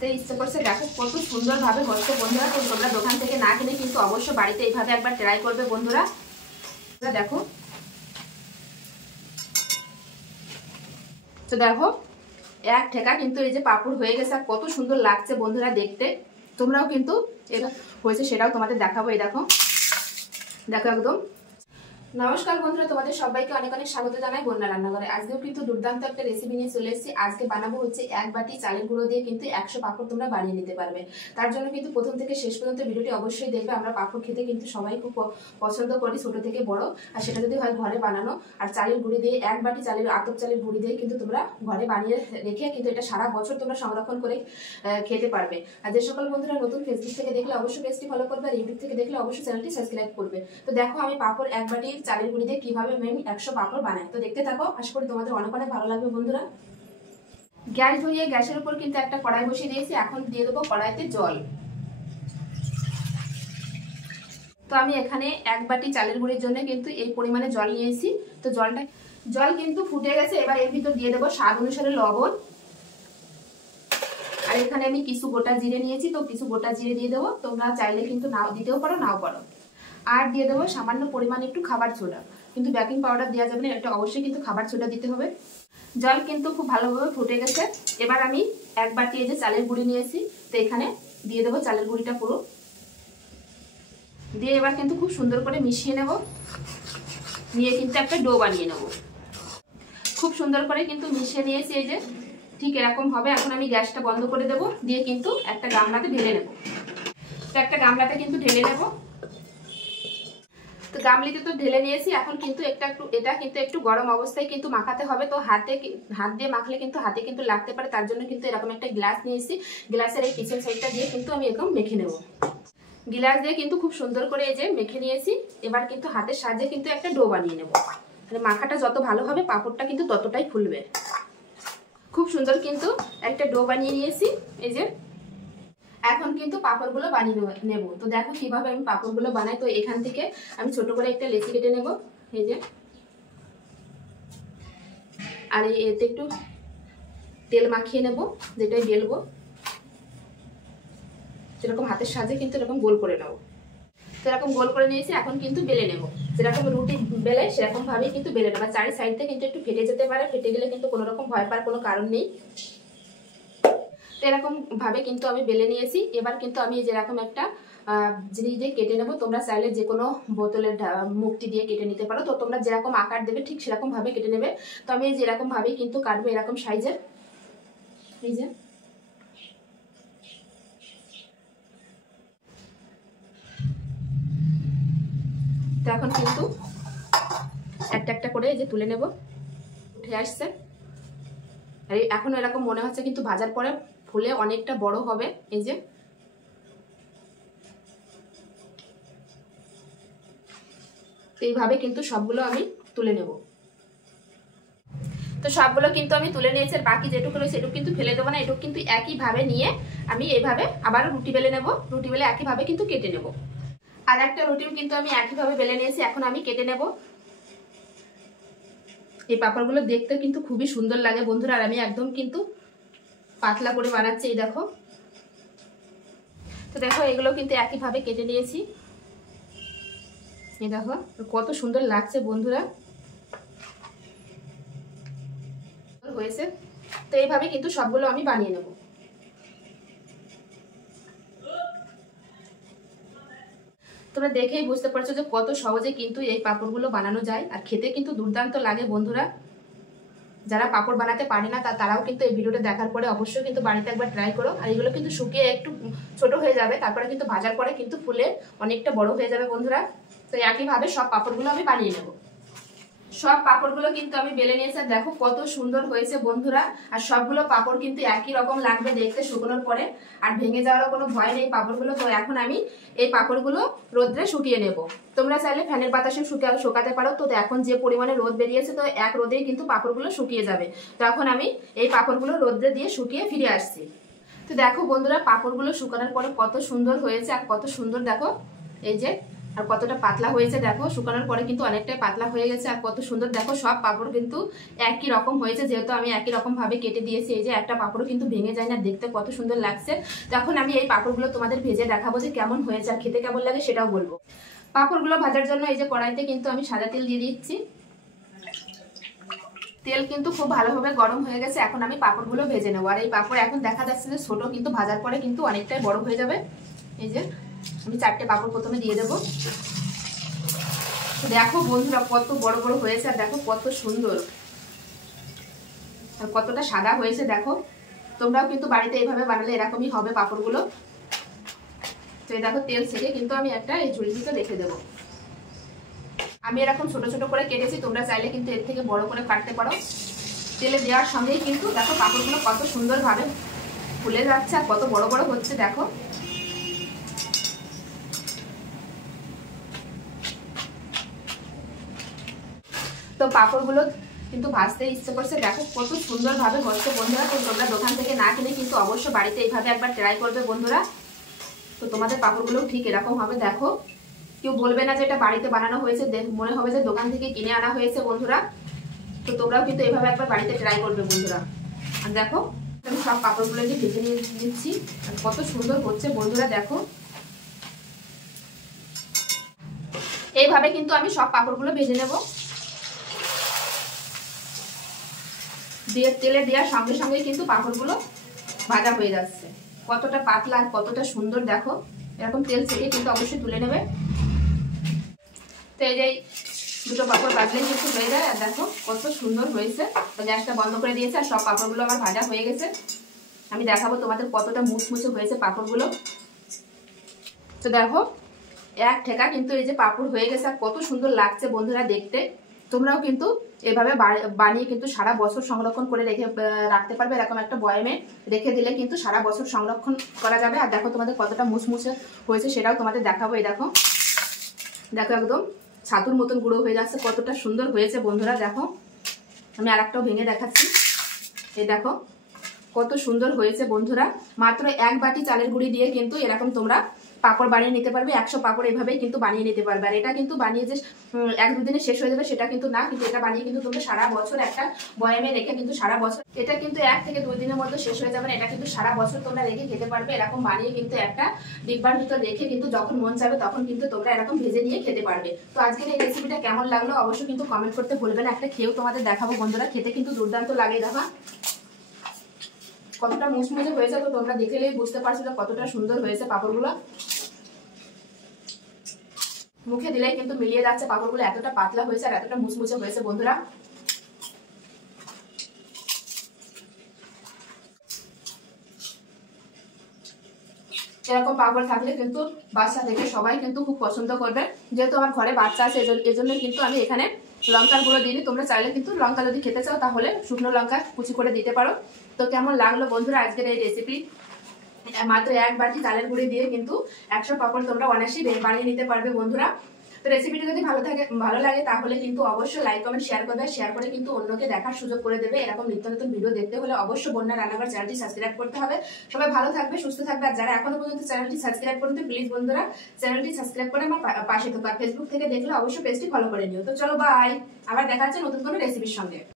ইচ্ছে করছে দেখো কত সুন্দর ভাবে হচ্ছে বন্ধুরা। তো তোমরা দোকান থেকে না কিনে কিন্তু অবশ্য বাড়িতে এইভাবে একবার ট্রাই করবে বন্ধুরা। দেখো তো দেখো এক ঠেকা কিন্তু এই যে পাপড় হয়ে গেছে, আর কত সুন্দর লাগছে বন্ধুরা দেখতে। তোমরাও কিন্তু এটা হয়েছে সেটাও তোমাদের দেখাবো। এই দেখো দেখো একদম। নমস্কার বন্ধুরা, তোমাদের সবাইকে অনেক অনেক স্বাগত জানাই বন্যা রান্নাঘরে। আজকেও কিন্তু দুর্দান্ত একটা রেসিপি নিয়ে চলে এসেছি। আজকে বানাবো হচ্ছে এক বাটি চালের গুঁড়ো দিয়ে কিন্তু 100 পাঁপড় তোমরা বানিয়ে নিতে পারবে। তার জন্য কিন্তু প্রথম থেকে শেষ পর্যন্ত ভিডিওটি অবশ্যই দেখবে। আমরা পাঁপড় খেতে কিন্তু সবাই খুব পছন্দ করি, ছোট থেকে বড়। আর সেটা যদি হয় ঘরে বানানো, আর চালের গুঁড়ি দিয়ে এক বাটি চালের আতপ চালের গুঁড়ি দিয়ে কিন্তু তোমরা ঘরে বানিয়ে রেখে কিন্তু এটা সারা বছর তোমরা সংরক্ষণ করে খেতে পারবে। আর যে সকল বন্ধুরা নতুন ফেসবুক থেকে দেখলে অবশ্যই পেজটি ফলো করবে, আর ইউটিউব থেকে দেখলে অবশ্যই চ্যানেলটি সাবস্ক্রাইব করবে। তো দেখো আমি পাঁপড় এক বাটি চালের গুঁড়ি দিয়ে কিভাবে আমি 100 পাঁপড় বানাই, তো দেখতে থাকো। আশা করি তোমাদের অনেক অনেক ভালো লাগবে বন্ধুরা। গ্যাস ধরিয়ে গ্যাসের উপর কিন্তু একটা কড়াই বসিয়ে দিয়েছি। এখন দিয়ে দেবো কড়াইতে জল। তো আমি এখানে এক বাটি চালের গুঁড়ির জন্য কিন্তু এই পরিমাণে জল নিয়েছি। তো জল কিন্তু ফুটে গেছে। এবার এর ভিতর দিয়ে দেবো স্বাদ অনুসারে লবণ। আর এখানে আমি কিছু গোটা জিরে নিয়েছি, তো কিছু গোটা জিরে দিয়ে দেবো। তোমরা চাইলে কিন্তু নাও দিতেও পারো, নাও পারো। আর দিয়ে দেবো সামান্য পরিমাণে একটু খাবার সোডা, কিন্তু বেকিং পাউডার দেওয়া যাবে না, এটা অবশ্যই কিন্তু খাবার সোডা দিতে হবে। জল কিন্তু খুব ভালোভাবে ফুটে গেছে। এবার আমি এক বাটি এই যে চালের গুঁড়ি নিয়েছি, তো এখানে দিয়ে দেবো চালের গুঁড়িটা পুরো দিয়ে এবার কিন্তু খুব সুন্দর করে মিশিয়ে নেব। নিয়ে কিন্তু একটা ডো বানিয়ে নেব। খুব সুন্দর করে কিন্তু মিশিয়ে নিয়েছি, এই যে ঠিক এরকম হবে। এখন আমি গ্যাসটা বন্ধ করে দেব, দিয়ে কিন্তু একটা গামলাতে ঢেলে নেব। তো একটা গামলাতে কিন্তু ঢেলে নেব। তো গামলিতে তো ঢেলে নিয়েছি। এখন কিন্তু এটা কিন্তু একটু গরম অবস্থায় কিন্তু মাখাতে হবে। তো হাত দিয়ে মাখলে কিন্তু হাতে কিন্তু লাগতে পারে, তার জন্য কিন্তু এরকম একটা গ্লাস নিয়েছি। গ্লাসের এই পিছন সাইডটা দিয়ে কিন্তু আমি এরকম মেখে নেব। গ্লাস দিয়ে কিন্তু খুব সুন্দর করে এই যে মেখে নিয়েছি। এবার কিন্তু হাতের সাহায্যে কিন্তু একটা ডো বানিয়ে নেব। মানে মাখাটা যত ভালো হবে পাঁপড়টা কিন্তু ততটাই ফুলবে। খুব সুন্দর কিন্তু একটা ডো বানিয়ে নিয়েছি। এই যে এখন কিন্তু পাঁপড়গুলো বানিয়ে নেব। তো দেখো কিভাবে আমি পাঁপড়গুলো বানাই। তো এখান থেকে আমি ছোট করে একটা লেচি কেটে নেব, এই যে। আর এতে একটু তেল মাখিয়ে নেব, যেটাই বেলবো সেরকম হাতের সাহায্যে কিন্তু এরকম গোল করে নেব। তো এরকম গোল করে নিয়েছি। এখন কিন্তু বেলে নেব, যেরকম রুটি বেলে সেরকম ভাবেই কিন্তু বেলে নেব। চারি সাইডে কিন্তু একটু ফেটে যেতে পারে, ফেটে গেলে কিন্তু কোনো রকম ভয় পাওয়ার কোনো কারণ নেই। তো এরকম ভাবে কিন্তু আমি বেলে নিয়েছি। এবার কিন্তু আমি যেরকম একটা জিনিস দিয়ে কেটে নেব। তোমরা চাইলে যে কোনো বোতলের মুখটি দিয়ে কেটে নিতে পারো। তো তোমরা যেরকম আকার দেবে ঠিক সেরকম ভাবে কেটে নেবে। তো আমি যেরকম ভাবেই কিন্তু কাটবো, এরকম সাইজের। এই যে তো এখন কিন্তু একটা একটা করে এই যে তুলে নেব। উঠে আসছে। আর এখন এরকম মনে হচ্ছে কিন্তু ভাজার পরে ফুলে অনেকটা বড় হবে। এই যে এইভাবে কিন্তু সবগুলো আমি তুলে নেব। তো সবগুলো কিন্তু আমি তুলে নিয়েছি। আর বাকি যেটুকু রয়েছে সেটুকু কিন্তু ফেলে দেবো না। এটুকু কিন্তু একইভাবে নিয়ে আমি এইভাবে আবার রুটি বেলে নেব। রুটি বেলে একইভাবে কিন্তু কেটে নেব। আর একটা রুটিও কিন্তু আমি একইভাবে বেলে নিয়েছি। এখন আমি কেটে নেব। এই পাঁপড়গুলো দেখতে কিন্তু খুবই সুন্দর লাগে বন্ধুরা। আর আমি একদম কিন্তু পাতলা করে বানাচ্ছি। এই দেখো। তো দেখো এগুলো কিন্তু একইভাবে কেটে নিয়েছি। এই দেখো কত সুন্দর লাগছে বন্ধুরা, হয়েছে। তো এইভাবে কিন্তু সবগুলো আমি বানিয়ে নেব। তোমরা দেখেই বুঝতে পারছো যে কত সহজে কিন্তু এই পাঁপড়গুলো বানানো যায়, আর খেতে কিন্তু দুর্দান্ত লাগে বন্ধুরা। যারা পাঁপড় বানাতে পারে না তারাও কিন্তু এই ভিডিওটা দেখার পরে অবশ্যই কিন্তু বাড়িতে একবার ট্রাই করো। আর এগুলো কিন্তু শুকিয়ে একটু ছোট হয়ে যাবে, তারপরে কিন্তু ভাজার পরে কিন্তু ফুলে অনেকটা বড় হয়ে যাবে বন্ধুরা। তো একইভাবে সব পাঁপড়গুলো আমি বানিয়ে নেব। সব পাঁপড়গুলো কিন্তু আমি বেলে নিয়েছি। দেখো কত সুন্দর হয়েছে বন্ধুরা। আর সবগুলো পাঁপড় কিন্তু একই রকম লাগবে দেখতে শুকনোর পরে, আর ভেঙে যাওয়ার কোনো ভয় নেই পাঁপড়গুলো। তো এখন আমি এই পাঁপড়গুলো রোদ্রে শুকিয়ে নেব। তোমরা চাইলে ফ্যানের বাতাসে শুকাতে পারো। তো এখন যে পরিমাণে রোদ বেরিয়েছে, তো এক রোদেই কিন্তু পাঁপড়গুলো শুকিয়ে যাবে। তো এখন আমি এই পাঁপড়গুলো রোদ্রে দিয়ে শুকিয়ে ফিরে আসছি। তো দেখো বন্ধুরা পাঁপড়গুলো শুকানোর পরে কত সুন্দর হয়েছে, আর কত সুন্দর দেখো এই যে আর কতটা পাতলা হয়েছে দেখো, শুকানোর পরে কিন্তু অনেকটাই পাতলা হয়ে গেছে। আর কত সুন্দর দেখো, সব পাঁপড় কিন্তু একই রকম হয়েছে, যেহেতু আমি একই রকম ভাবে কেটে দিয়েছি। এই যে একটা পাঁপড়ও কিন্তু ভেঙে যায় না, দেখতে কত সুন্দর লাগছে। তখন আমি এই পাঁপড়গুলো তোমাদের ভেজে দেখাবো যে কেমন হয়েছে আর খেতে কেমন লাগে সেটাও বলবো। পাঁপড়গুলো ভাজার জন্য এই যে কড়াইতে কিন্তু আমি সাদা তেল দিয়ে দিচ্ছি। তেল কিন্তু খুব ভালোভাবে গরম হয়ে গেছে, এখন আমি পাঁপড়গুলো ভেজে নেবো। আর এই পাঁপড় এখন দেখা যাচ্ছে যে ছোট, কিন্তু ভাজার পরে কিন্তু অনেকটাই বড় হয়ে যাবে। এই যে আমি 4টে পাঁপড় প্রথমে দিয়ে দেবো। দেখো বন্ধুরা কত বড় বড় হয়েছে, আর দেখো কত সুন্দর আর কতটা সাদা হয়েছে দেখো। তোমরাও কিন্তু বাড়িতে এইভাবে বানালে এরকমই হবে পাঁপড়গুলো। তো এই দেখো তেল ছেড়ে কিন্তু আমি একটা এই ঝুড়িতে রেখে দেবো। আমি এরকম ছোট ছোট করে কেটেছি, তোমরা চাইলে কিন্তু এর থেকে বড় করে কাটতে পারো। তেলে দেওয়ার সঙ্গেই কিন্তু দেখো পাঁপড়গুলো কত সুন্দরভাবে ফুলে যাচ্ছে আর কত বড় বড় হচ্ছে দেখো। তো পাঁপড়গুলো কিন্তু ভাজতে ইচ্ছে করছে, দেখো কত সুন্দরভাবে হচ্ছে বন্ধুরা। তো তোমরা দোকান থেকে না কিনে কিন্তু অবশ্যই বাড়িতে এইভাবে একবার ট্রাই করবে বন্ধুরা। তো তোমাদের পাঁপড়গুলো ঠিক এরকম হবে দেখো। কেউ বলবে না যে এটা বাড়িতে বানানো হয়েছে, মনে হবে যে দোকান থেকে কিনে আনা হয়েছে বন্ধুরা। তো তোমরাও কিন্তু এইভাবে একবার বাড়িতে ট্রাই করবে বন্ধুরা। আর দেখো আমি সব পাঁপড়গুলোকে ভেজে নিয়ে নিচ্ছি, আর কত সুন্দর হচ্ছে বন্ধুরা দেখো। এইভাবে কিন্তু আমি সব পাঁপড়গুলো ভেজে নেব। দিয়ে তেলে দেওয়ার সঙ্গে সঙ্গে কিন্তু পাঁপড়গুলো ভাজা হয়ে যাচ্ছে। কতটা পাতলা আর কতটা সুন্দর দেখো। এরকম তেল ছেড়ে কিন্তু অবশ্যই তুলে নেবে। তো এই যে দুটো পাঁপড় ভাজলেই কিন্তু হয়ে যায়। আর দেখো কত সুন্দর হয়েছে। তো গ্যাসটা বন্ধ করে দিয়েছে আর সব পাঁপড়গুলো আমার ভাজা হয়ে গেছে। আমি দেখাবো তোমাদের কতটা মুচমুচে হয়েছে পাঁপড়গুলো। তো দেখো এক ঠেকা কিন্তু এই যে পাঁপড় হয়ে গেছে, আর কত সুন্দর লাগছে বন্ধুরা দেখতে। তোমরাও কিন্তু এভাবে বানিয়ে কিন্তু সারা বছর সংরক্ষণ করে রাখতে পারবে। এরকম একটা বয়ামে রেখে দিলে কিন্তু সারা বছর সংরক্ষণ করা যাবে। আর দেখো তোমাদের কতটা মুচমুচে হয়েছে সেটাও তোমাদের দেখাবো। এই দেখো দেখো একদম ছাতুর মতন গুঁড়ো হয়ে যাচ্ছে, কতটা সুন্দর হয়েছে বন্ধুরা দেখো। আমি আর একটাও ভেঙে দেখাচ্ছি। এই দেখো কত সুন্দর হয়েছে বন্ধুরা। মাত্র 1 বাটি চালের গুঁড়ি দিয়ে কিন্তু এরকম তোমরা পাঁপড় বানিয়ে নিতে পারবে। 100 পাঁপড় এভাবেই কিন্তু বানিয়ে নিতে পারবে। আর এটা কিন্তু বানিয়ে যে 1-2 দিনে শেষ হয়ে যাবে সেটা কিন্তু না, কিন্তু এটা বানিয়ে কিন্তু তোমরা সারা বছর একটা বয়ামে রেখে কিন্তু সারা বছর, এটা কিন্তু 1 থেকে 2 দিনের মধ্যে শেষ হয়ে যাবে না। এটা কিন্তু সারা বছর তোমরা রেখে খেতে পারবে। এরকম বানিয়ে কিন্তু একটা ডিব্বার ভিতর রেখে কিন্তু যখন মন চাইবে তখন কিন্তু তোমরা এরকম ভেজে নিয়ে খেতে পারবে। তো আজকের এই রেসিপিটা কেমন লাগলো অবশ্যই কিন্তু কমেন্ট করতে ভুলবে না। একটা খেয়েও তোমাদের দেখাবো বন্ধুরা, খেতে কিন্তু দুর্দান্ত লাগে। দেখো কতটা মুচমুচে হয়েছে, তো তোমরা দেখলেই বুঝতে পারছো যে কতটা সুন্দর হয়েছে পাঁপড়গুলো। মুখে দিলেই কিন্তু মিলিয়ে যাচ্ছে পাঁপড়গুলো, এতটা পাতলা হয়েছে আর এতটা মুচমুচে হয়েছে বন্ধুরা। এরকম পাঁপড় থাকলে কিন্তু বাচ্চা থেকে সবাই কিন্তু খুব পছন্দ করবে। যেহেতু আমার ঘরে বাচ্চা আছে এজন্য কিন্তু আমি এখানে লঙ্কার গুঁড়ো দিইনি। তোমরা চাইলে কিন্তু লঙ্কা যদি খেতে চাও তাহলে শুকনো লঙ্কা কুচি করে দিতে পারো। তো কেমন লাগলো বন্ধুরা আজকের এই রেসিপি? মাত্র 1 বাটি চালের গুঁড়ি দিয়ে কিন্তু 100 পাঁপড় তোমরা অনায়াসেই বানিয়ে নিতে পারবে বন্ধুরা। তো রেসিপিটি যদি ভালো লাগে তাহলে কিন্তু অবশ্যই লাইক কমেন্ট শেয়ার করবে। শেয়ার করে কিন্তু অন্যকে দেখার সুযোগ করে দেবে। এরকম নিত্য নতুন ভিডিও দেখতে হলে অবশ্যই বন্যা রান্নাঘর চ্যানেলটি সাবস্ক্রাইব করতে হবে। সবাই ভালো থাকবে, সুস্থ থাকবে। আর যারা এখনো পর্যন্ত চ্যানেলটি সাবস্ক্রাইব করতে প্লিজ বন্ধুরা চ্যানেলটি সাবস্ক্রাইব করে আমার পাশে থাকো। আর ফেসবুক থেকে দেখলে অবশ্যই পেজটি ফলো করে নিও। তো চলো বাই, আবার দেখা হচ্ছে নতুন কোনো রেসিপির সঙ্গে।